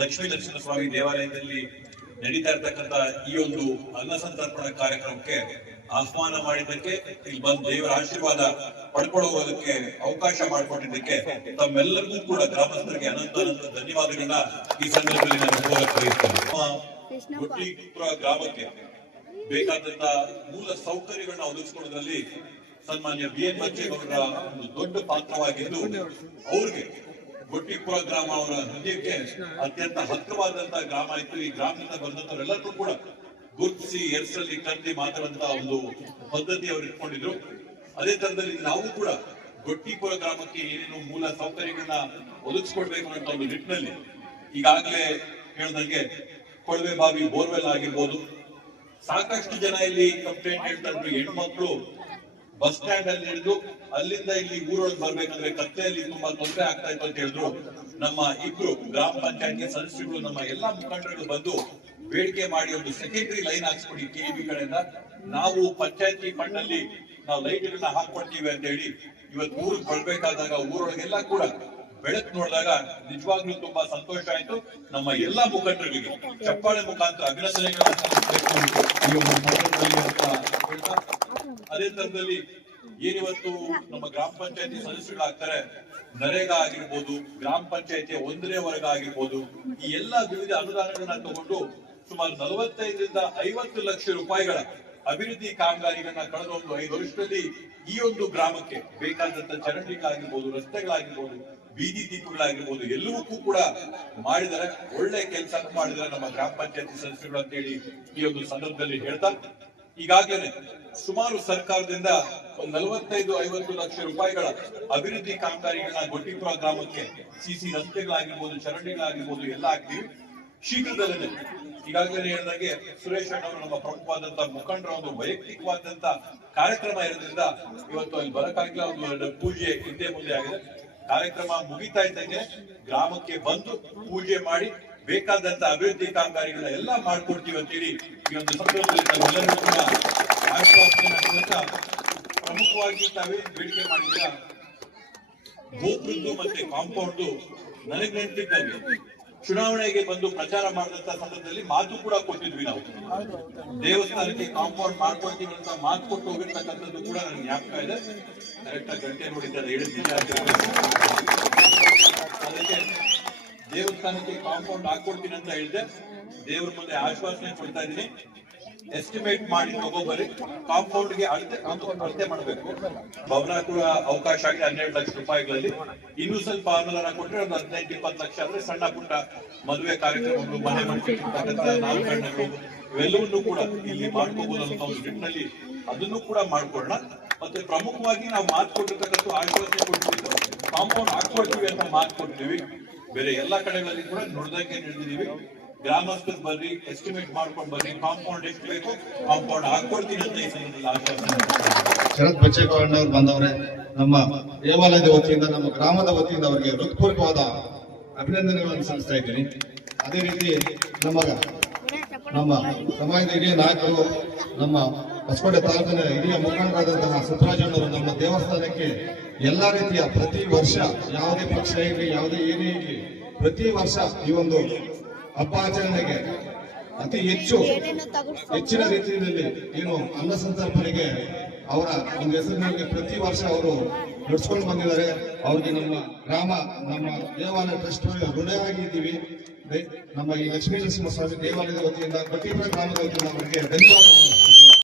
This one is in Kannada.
ಲಕ್ಷ್ಮೀ ನರಸಿಂಹಸ್ವಾಮಿ ದೇವಾಲಯದಲ್ಲಿ ನಡೀತಾ ಇರ್ತಕ್ಕಂಥ ಈ ಒಂದು ಅನ್ನ ಸಂತರ್ಪಣಾ ಕಾರ್ಯಕ್ರಮಕ್ಕೆ ಆಹ್ವಾನ ಮಾಡಿದ್ದಕ್ಕೆ, ಇಲ್ಲಿ ಬಂದು ದೇವರ ಆಶೀರ್ವಾದ ಪಡ್ಕೊಳ್ಳೋದಕ್ಕೆ ಅವಕಾಶ ಮಾಡಿಕೊಟ್ಟಿದ್ದಕ್ಕೆ ತಮ್ಮೆಲ್ಲರಿಗೂ ಕೂಡ ಗ್ರಾಮಸ್ಥರಿಗೆ ಅನಂತ ಧನ್ಯವಾದಗಳನ್ನ ಈ ಸಂದರ್ಭದಲ್ಲಿ ನಾನು ಬಯಸ್ತೇನೆ. ಗುಟ್ಟಿಪುರ ಗ್ರಾಮಕ್ಕೆ ಬೇಕಾದಂತ ಮೂಲ ಸೌಕರ್ಯಗಳನ್ನ ಒದಗಿಸಿಕೊಳ್ಳೋದ್ರಲ್ಲಿ ಸನ್ಮಾನ್ಯ BN ಬಚ್ಚೇಗೌಡರ ಒಂದು ದೊಡ್ಡ ಪಾತ್ರವಾಗಿದ್ದು, ಅವ್ರಿಗೆ ಗುಟ್ಟಿಪುರ ಗ್ರಾಮ ಅವರ ಹೃದಯಕ್ಕೆ ಅತ್ಯಂತ ಹತ್ತಿರವಾದಂತಹ ಗ್ರಾಮ ಇತ್ತು. ಈ ಗ್ರಾಮದಿಂದ ಬಂದಂತವರೆಲ್ಲರೂ ಕೂಡ ಗುರುತಿಸಿ ಎರ್ಸಲ್ಲಿ ತಂದಿ ಮಾತಾಡುವಂತಹ ಒಂದು ಪದ್ಧತಿ ಅವರು ಇಟ್ಕೊಂಡಿದ್ರು. ಅದೇ ತರದಲ್ಲಿ ನಾವು ಕೂಡ ಗುಟ್ಟಿಪುರ ಗ್ರಾಮಕ್ಕೆ ಏನೇನು ಮೂಲ ಸೌಕರ್ಯಗಳನ್ನ ಒದಗಿಸ್ಕೊಡ್ಬೇಕು ಅನ್ನೋ ಒಂದು ನಿಟ್ಟಿನಲ್ಲಿ ಈಗಾಗಲೇ ಹೇಳಿದಂಗೆ ಕೊಳವೆ ಬಾವಿ ಬೋರ್ವೆಲ್ ಆಗಿರ್ಬೋದು. ಸಾಕಷ್ಟು ಜನ ಇಲ್ಲಿ ಕಂಪ್ಲೇಂಟ್ ಹೇಳ್ತಾ ಇದ್ರು, ಹೆಣ್ಮಕ್ಳು ಬಸ್ ಸ್ಟ್ಯಾಂಡ್ ಅಲ್ಲಿ ಹಿಡಿದು ಅಲ್ಲಿಂದ ಇಲ್ಲಿ ಊರೊಳಗೆ ಬರ್ಬೇಕಂದ್ರೆ ಕತ್ತೆಯಲ್ಲಿ ತುಂಬಾ ತೊಂದರೆ ಆಗ್ತಾ ಇತ್ತು ಅಂತ ಹೇಳಿದ್ರು. ನಮ್ಮ ಇಬ್ರು ಗ್ರಾಮ ಪಂಚಾಯತಿ ಸದಸ್ಯರು, ನಮ್ಮ ಎಲ್ಲಾ ಮುಖಂಡರು ಬಂದು ಬೇಡಿಕೆ ಮಾಡಿ ಒಂದು ಸೆಕೆಂಡರಿ ಲೈನ್ ಹಾಕ್ಸ್ಕೊಡಿ KEB ಕಡೆಯಿಂದ, ನಾವು ಪಂಚಾಯತಿ ಫಂಡ್ ಅಲ್ಲಿ ನಾವು ಲೈಟ್ಗಳನ್ನ ಹಾಕೊಡ್ತೀವಿ ಅಂತ ಹೇಳಿ ಇವತ್ತು ಊರಿಗೆ ಬರ್ಬೇಕಾದಾಗ ಊರೊಳಗೆಲ್ಲ ಕೂಡ ಬೆಳಕು ನೋಡಿದಾಗ ನಿಜವಾಗ್ಲೂ ತುಂಬಾ ಸಂತೋಷ ಆಯ್ತು. ನಮ್ಮ ಎಲ್ಲಾ ಮುಖಂಡರಿಗೆ ಚಪ್ಪಾಳೆ ಮುಖಾಂತರ ಅಭಿನಂದನೆಗಳನ್ನು ಅದೇ ತರದಲ್ಲಿ ಏನಿವತ್ತು ನಮ್ಮ ಗ್ರಾಮ ಪಂಚಾಯತಿ ಸದಸ್ಯರುಗಳಾಗ್ತಾರೆ, ನರೇಗಾ ಆಗಿರ್ಬೋದು, ಗ್ರಾಮ ಪಂಚಾಯತಿಯ 1ನೇ ವರ್ಗ ಆಗಿರ್ಬೋದು, ಈ ಎಲ್ಲಾ ವಿವಿಧ ಅನುದಾನಗಳನ್ನ ತಗೊಂಡು ಸುಮಾರು 45ರಿಂದ 50 ಲಕ್ಷ ರೂಪಾಯಿಗಳ ಅಭಿವೃದ್ಧಿ ಕಾಮಗಾರಿಗಳನ್ನ ಕಳೆದ ಒಂದು 5 ವರ್ಷದಲ್ಲಿ ಈ ಒಂದು ಗ್ರಾಮಕ್ಕೆ ಬೇಕಾದಂತ ಚರಂಡಿಗಳಾಗಿರ್ಬೋದು, ರಸ್ತೆಗಳಾಗಿರ್ಬೋದು, ಬೀದಿ ದೀಪಗಳಾಗಿರ್ಬೋದು ಎಲ್ಲವಕ್ಕೂ ಕೂಡ ಮಾಡಿದರೆ ಒಳ್ಳೆ ಕೆಲಸ ಮಾಡಿದರೆ ನಮ್ಮ ಗ್ರಾಮ ಪಂಚಾಯತಿ ಸದಸ್ಯರು ಅಂತ ಹೇಳಿ ಈ ಒಂದು ಸಂದರ್ಭದಲ್ಲಿ ಹೇಳ್ತಾ, ಈಗಾಗಲೇ ಸುಮಾರು ಸರ್ಕಾರದಿಂದ 45-50 ಲಕ್ಷ ರೂಪಾಯಿಗಳ ಅಭಿವೃದ್ಧಿ ಕಾಮಗಾರಿಗಳನ್ನ ಗುಟ್ಟಿಪುರ ಗ್ರಾಮಕ್ಕೆ CC ರಸ್ತೆಗಳಾಗಿರ್ಬೋದು, ಚರಂಡಿಗಳಾಗಿರ್ಬೋದು ಎಲ್ಲ ಆಗ್ತೀವಿ. ಶೀಘ್ರದಲ್ಲೇ ಈಗಾಗಲೇ ಹೇಳಿದಾಗೆ ಸುರೇಶ್ ಅಣ್ಣವರು ನಮ್ಮ ಪ್ರಮುಖವಾದಂತಹ ಮುಖಂಡರ ಒಂದು ವೈಯಕ್ತಿಕವಾದಂತ ಕಾರ್ಯಕ್ರಮ ಇರೋದ್ರಿಂದ ಇವತ್ತು ಅಲ್ಲಿ ಬರಕ್ಕಾಗಿಲ್ಲ. ಒಂದು ಪೂಜೆ ಹಿಂದೆ ಮುಂದೆ ಆಗಿದೆ. ಕಾರ್ಯಕ್ರಮ ಮುಗಿತಾ ಇದ್ದಂಗೆ ಗ್ರಾಮಕ್ಕೆ ಬಂದು ಪೂಜೆ ಮಾಡಿ ಬೇಕಾದಂತ ಅಭಿವೃದ್ಧಿ ಕಾಮಗಾರಿಗಳ ಎಲ್ಲ ಮಾಡ್ಕೊಡ್ತೀವಿ ಅಂತೇಳಿ ಈ ಒಂದು ಸಂದರ್ಭದಲ್ಲಿ ನಾವೆಲ್ಲರೂ ಕೂಡ ಆಶ್ವಾಸನೆ ಪ್ರಮುಖವಾಗಿ ತಾವೇ ಬೇಡಿಕೆ ಮಾಡಿದ ಗೋಪುರದ್ದು ಮತ್ತೆ ಕಾಂಪೌಂಡ್ ನನಗೆ ನೆನಪಿದ್ದಂಗೆ ಚುನಾವಣೆಗೆ ಬಂದು ಪ್ರಚಾರ ಮಾಡಿದಂತ ಸಂದರ್ಭದಲ್ಲಿ ಮಾತು ಕೂಡ ಕೊಟ್ಟಿದ್ವಿ. ನಾವು ದೇವಸ್ಥಾನಕ್ಕೆ ಕಾಂಪೌಂಡ್ ಮಾಡ್ಕೊಳ್ತೀವಿ ಅಂತ ಮಾತು ಕೊಟ್ಟು ಹೋಗಿರ್ತಕ್ಕಂಥದ್ದು ಕೂಡ ನನಗೆ ಜ್ಞಾಪಕ ಇದೆ. ಕರೆಕ್ಟ್ ಆಗಿ ಗಂಟೆ ನೋಡಿದ್ದಾರೆ, ಹೇಳಿದ್ದೀನಿ. ಅದಕ್ಕೆ ದೇವಸ್ಥಾನಕ್ಕೆ ಕಾಂಪೌಂಡ್ ಹಾಕೊಡ್ತೀನಿ ಅಂತ ಹೇಳಿದೆ. ದೇವ್ರ ಮುಂದೆ ಆಶ್ವಾಸನೆ ಕೊಡ್ತಾ ಇದ್ದೀನಿ, ಎಸ್ಟಿಮೇಟ್ ಮಾಡಿ ತಗೋಬರಿ. ಕಾಂಪೌಂಡ್ಗೆ ಅಳತೆ ಮಾಡಬೇಕು. ಭವನ ಕೂಡ ಅವಕಾಶ ಆಗಿದೆ 12 ಲಕ್ಷ ರೂಪಾಯಿಗಳಲ್ಲಿ. ಇನ್ನೂ ಸ್ವಲ್ಪ ಅನುದಾನ ಕೊಟ್ಟರೆ ಒಂದು 15-20 ಲಕ್ಷ ಆದ್ರೆ ಸಣ್ಣ ಪುಟ್ಟ ಮದುವೆ ಕಾರ್ಯಕ್ರಮಗಳು, ಮನೆ ಮಾಡ್ತಿರ್ತಕ್ಕಂಥ ನಾಮಕರಣಗಳು ಇವೆಲ್ಲವನ್ನೂ ಕೂಡ ಇಲ್ಲಿ ಮಾಡ್ಕೋಬಹುದು ಅಂತ ಒಂದು ನಿಟ್ಟಿನಲ್ಲಿ ಅದನ್ನು ಕೂಡ ಮಾಡ್ಕೊಳ್ಳೋಣ. ಮತ್ತೆ ಪ್ರಮುಖವಾಗಿ ನಾವು ಮಾತು ಕೊಟ್ಟಿರ್ತಕ್ಕಂಥ ಆಶ್ವಾಸನೆ ಕೊಟ್ಟಿದ್ದೀವಿ, ಕಾಂಪೌಂಡ್ ಹಾಕೊಡ್ತೀವಿ ಅಂತ ಮಾತು ಕೊಡ್ತೀವಿ. ಬೇರೆ ಎಲ್ಲಾ ಕಡೆಗಳಲ್ಲಿ ಕೂಡ ನುಡಿದಂಗೆ ನಡೆದಿದ್ದೀವಿ. ಗ್ರಾಮಸ್ಥರು ಬರ್ರಿ, ಎಸ್ಟಿಮೇಟ್ ಮಾಡ್ಕೊಂಡು ಬರ್ರಿ, ಕಾಂಪೌಂಡ್ ಎಷ್ಟು ಬೇಕು ಕಾಂಪೌಂಡ್ ಹಾಕೊಡ್ತೀನಿ ಅಂತ ಈ ಸಂದರ್ಭದಲ್ಲಿ ಆಶ್ವಾಸನೆ. ಶರತ್ ಬಚ್ಚೇಗೌಡನವರು ಬಂದವರೇ, ನಮ್ಮ ದೇವಾಲಯದ ವತಿಯಿಂದ, ನಮ್ಮ ಗ್ರಾಮದ ವತಿಯಿಂದ ಅವರಿಗೆ ಹೃತ್ಪೂರ್ವಕವಾದ ಅಭಿನಂದನೆಗಳನ್ನು ಸಲ್ಲಿಸ್ತಾ ಇದ್ದೀನಿ. ಅದೇ ರೀತಿ ನಮ್ಮ ಸಮಾಜದ ಹಿರಿಯ ನಾಯಕರು, ನಮ್ಮ ಹೊಸಕೋಟೆ ತಾಲೂಕಿನ ಹಿರಿಯ ಮುಖಂಡರಾದಂತಹ ಸುಬ್ರಾಜಣ್ಣವರು ನಮ್ಮ ದೇವಸ್ಥಾನಕ್ಕೆ ಎಲ್ಲಾ ರೀತಿಯ ಪ್ರತಿ ವರ್ಷ ಯಾವುದೇ ಪಕ್ಷ ಇರಲಿ, ಯಾವುದೇ ಏನೇ ಇರಲಿ, ಪ್ರತಿ ವರ್ಷ ಈ ಒಂದು ಹಬ್ಬಾಚರಣೆಗೆ ಅತಿ ಹೆಚ್ಚಿನ ರೀತಿಯಲ್ಲಿ ಏನು ಅನ್ನ ಸಂತರ್ಪಣೆಗೆ ಅವರ ಒಂದು ಹೆಸರಿನಲ್ಲಿ ಪ್ರತಿ ವರ್ಷ ಅವರು ನಡೆಸ್ಕೊಂಡು ಬಂದಿದ್ದಾರೆ. ಅವ್ರಿಗೆ ನಮ್ಮ ಗ್ರಾಮ, ನಮ್ಮ ದೇವಾಲಯ ಟ್ರಸ್ಟ್ ಋಣಿಯಾಗಿದ್ದೀವಿ. ನಮ್ಮ ಈ ಲಕ್ಷ್ಮೀ ನರಸಿಂಹಸ್ವಾಮಿ ದೇವಾಲಯದ ವತಿಯಿಂದ, ಗುಟ್ಟಿಪುರ ಗ್ರಾಮದ ವತಿಯಿಂದ ಅವರಿಗೆ ಧನ್ಯವಾದಗಳು.